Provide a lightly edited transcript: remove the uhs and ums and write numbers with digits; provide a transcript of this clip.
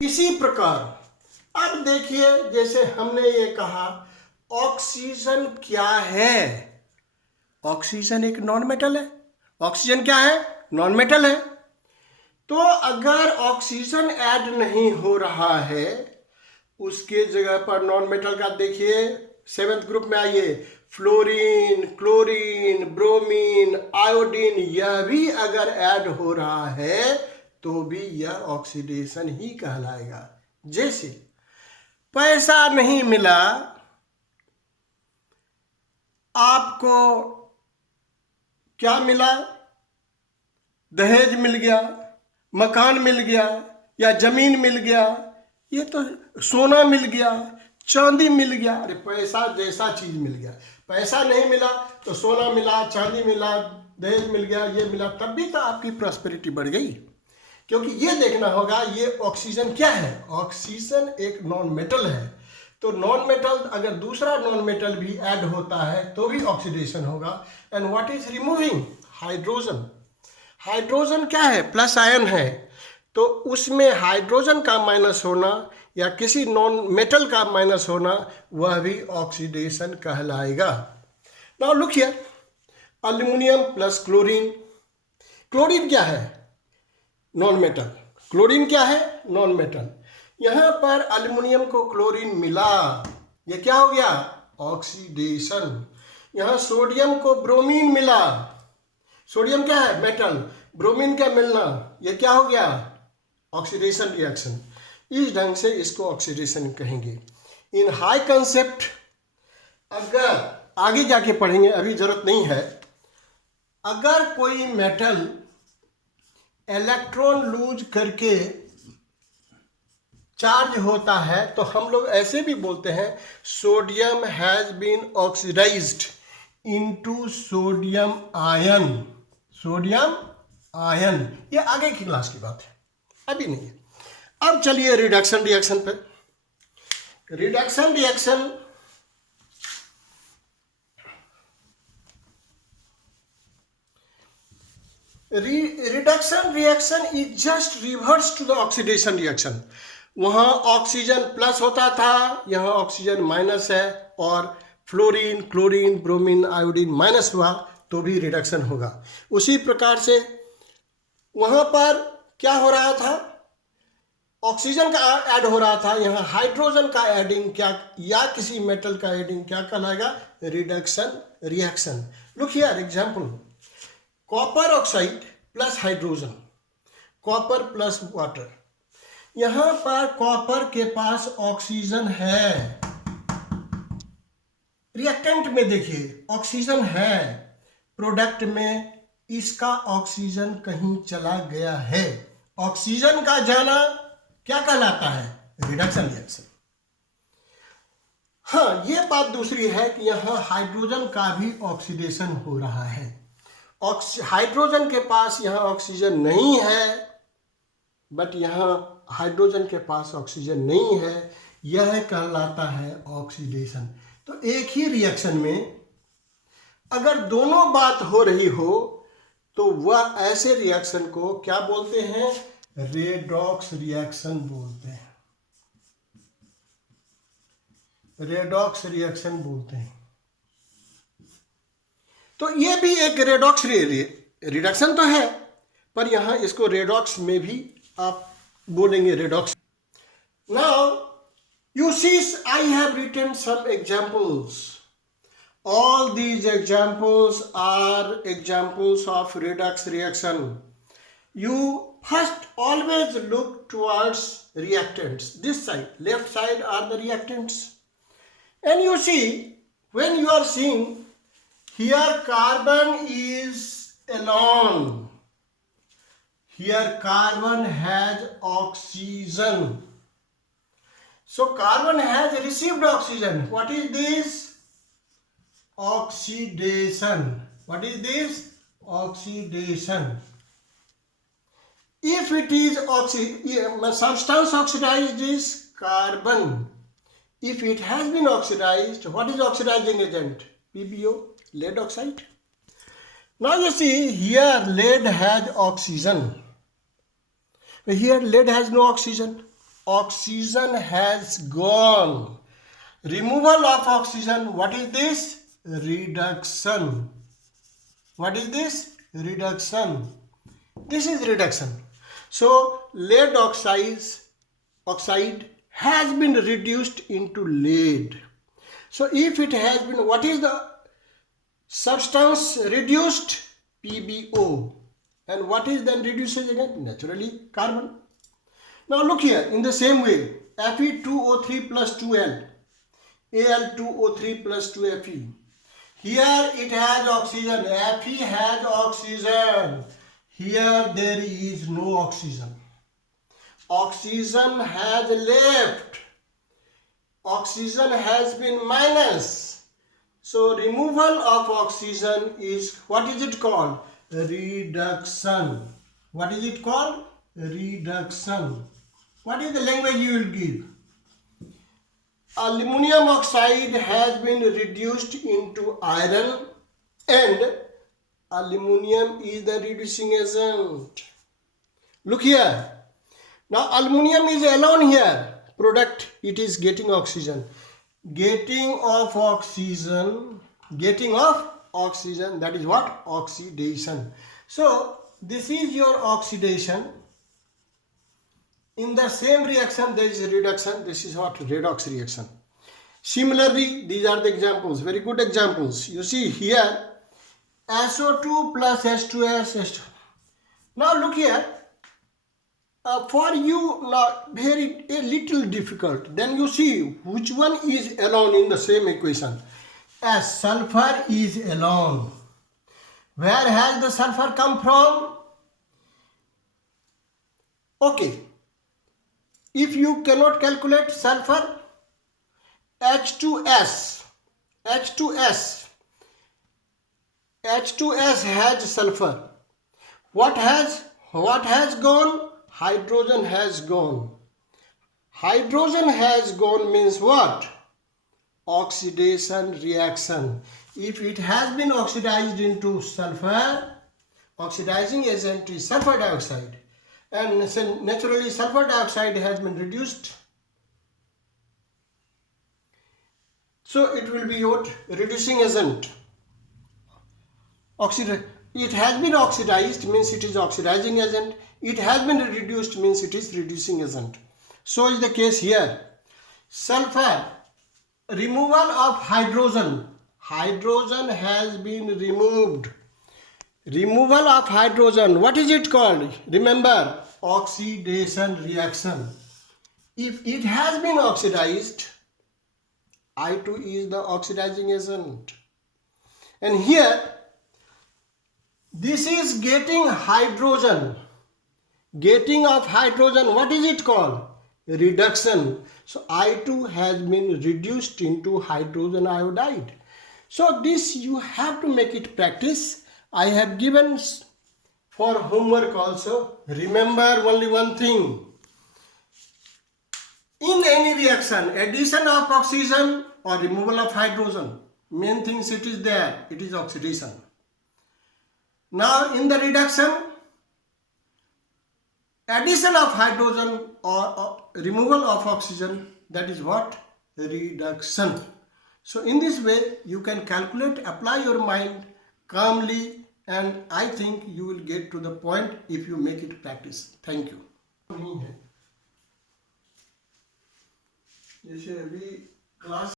इसी प्रकार अब देखिए, जैसे हमने ये कहा ऑक्सीजन क्या है। ऑक्सीजन एक नॉन मेटल है। ऑक्सीजन क्या है? नॉन मेटल है। तो अगर ऑक्सीजन ऐड नहीं हो रहा है, उसके जगह पर नॉन मेटल का देखिए, 7th ग्रुप में आइए, फ्लोरीन, क्लोरीन, ब्रोमीन, आयोडीन, यह भी अगर ऐड हो रहा है तो भी यह ऑक्सीडेशन ही कहलाएगा। जैसे पैसा नहीं मिला, आपको क्या मिला? दहेज मिल गया, मकान मिल गया, या जमीन मिल गया, ये तो सोना मिल गया, चांदी मिल गया। अरे पैसा जैसा चीज मिल गया। पैसा नहीं मिला तो सोना मिला, चांदी मिला, दहेज मिल गया, ये मिला, तब भी तो आपकी प्रॉस्पेरिटी बढ़ गई। क्योंकि ये देखना होगा ये ऑक्सीजन क्या है। ऑक्सीजन एक नॉन मेटल है। तो नॉन मेटल अगर दूसरा नॉन मेटल भी ऐड होता है तो भी ऑक्सीडेशन होगा। And what is removing? Hydrogen. Hydrogen क्या है? प्लस आयन है। तो उसमें हाइड्रोजन का माइनस होना या किसी नॉन मेटल का माइनस होना, वह भी ऑक्सीडेशन कहलाएगा। Now look here, aluminium plus chlorine. Chlorine क्या है? Non metal. क्लोरीन क्या है? Non metal. यहां पर एल्यूमिनियम को क्लोरीन मिला, ये क्या हो गया? ऑक्सीडेशन। यहां सोडियम को ब्रोमीन मिला। सोडियम क्या है? मेटल। ब्रोमीन क्या मिलना, ये क्या हो गया? Oxidation reaction. इस ढंग से इसको ऑक्सीडेशन कहेंगे। इन हाई कंसेप्ट अगर आगे जाके पढ़ेंगे, अभी जरूरत नहीं है। अगर कोई मेटल इलेक्ट्रॉन लूज करके चार्ज होता है तो हम लोग ऐसे भी बोलते हैं, sodium has been oxidised into sodium ion. Sodium ion, ये आगे की क्लास की बात है, अभी नहीं है। अब चलिए रिडक्शन रिएक्शन पे। Reduction reaction reduction reaction is just reverse to the oxidation reaction. वहां ऑक्सीजन प्लस होता था, यहां ऑक्सीजन माइनस है, और fluorine, chlorine, bromine, iodine minus हुआ तो भी रिडक्शन होगा। उसी प्रकार से वहां पर क्या हो रहा था? ऑक्सीजन का ऐड हो रहा था, यहाँ हाइड्रोजन का एडिंग क्या या किसी मेटल का एडिंग क्या कहलाएगा? Reduction reaction. Look here example, copper oxide plus hydrogen, copper plus water. यहां पर कॉपर के पास ऑक्सीजन है, रिएक्टेंट में देखिए ऑक्सीजन है, प्रोडक्ट में इसका ऑक्सीजन कहीं चला गया है। ऑक्सीजन का जाना क्या कहलाता है? Reduction reaction. हाँ, ये बात दूसरी है कि यहां हाइड्रोजन का भी ऑक्सीडेशन हो रहा है। हाइड्रोजन के पास यहां ऑक्सीजन नहीं है, बट यहां हाइड्रोजन के पास ऑक्सीजन नहीं है, यह कहलाता है ऑक्सीडेशन। तो एक ही रिएक्शन में अगर दोनों बात हो रही हो तो वह ऐसे रिएक्शन को क्या बोलते हैं? रेडॉक्स रिएक्शन बोलते हैं। रेडॉक्स रिएक्शन बोलते हैं। तो ये भी एक रेडॉक्स रिडक्शन तो है, पर यहां इसको रेडॉक्स में भी आप बोलेंगे, redox. Now you see, I have written some examples. All these examples are examples of redox reaction. You first always look towards reactants. This side, left side are the reactants. And you see, when you are seeing here carbon is alone. Here carbon has oxygen. So carbon has received oxygen. What is this? Oxidation. What is this? Oxidation. If it is substance oxidized is carbon. If it has been oxidized, what is oxidizing agent? PbO, lead oxide. Now you see here lead has oxygen. Here lead has no oxygen. oxygen has gone. Removal of oxygen, what is this? Reduction. What is this? Reduction. This is reduction. So lead oxide has been reduced into lead. So if it has been, what is the substance reduced? PbO. And what is then reduces again? Naturally carbon. Now look here, in the same way, Fe2O3 plus 2L, Al2O3 plus 2Fe. Here it has oxygen, Fe has oxygen. Here there is no oxygen. Oxygen has left. Oxygen has been minus. So removal of oxygen is, what is it called? Reduction. What is it called? Reduction. What is the language you will give? Aluminum oxide has been reduced into iron, and aluminum is the reducing agent. Look here. Now aluminum is alone here. Product, it is getting oxygen. Getting of oxygen, that is what? Oxidation. So this is your oxidation. In the same reaction there is a reduction. This is what? Redox reaction. Similarly, these are the examples, very good examples. You see here, SO2 plus H2S, H2. Now look here, for you now very a little difficult. Then you see which one is alone in the same equation. As sulfur is alone. Where has the sulfur come from? Okay. If you cannot calculate sulfur, H2S has sulfur. What has gone? Hydrogen has gone. Hydrogen has gone means what? Oxidation reaction. If it has been oxidized into sulfur, oxidizing agent is sulfur dioxide. And naturally sulfur dioxide has been reduced. So it will be what? Reducing agent. It has been oxidized means it is oxidizing agent. It has been reduced means it is reducing agent. So is the case here. Sulfur, removal of hydrogen. Hydrogen has been removed. Removal of hydrogen, what is it called? Remember, oxidation reaction. If it has been oxidized, I2 is the oxidizing agent. And here, this is getting hydrogen. Getting of hydrogen, what is it called? Reduction. So I2 has been reduced into hydrogen iodide. So this you have to make it practice. I have given for homework also. Remember only one thing. In any reaction, addition of oxygen or removal of hydrogen, main things it is there, it is oxidation. Now in the reduction, addition of hydrogen or removal of oxygen, that is what? Reduction. So in this way you can calculate, apply your mind calmly, and I think you will get to the point if you make it practice. Thank you. जैसे अभी class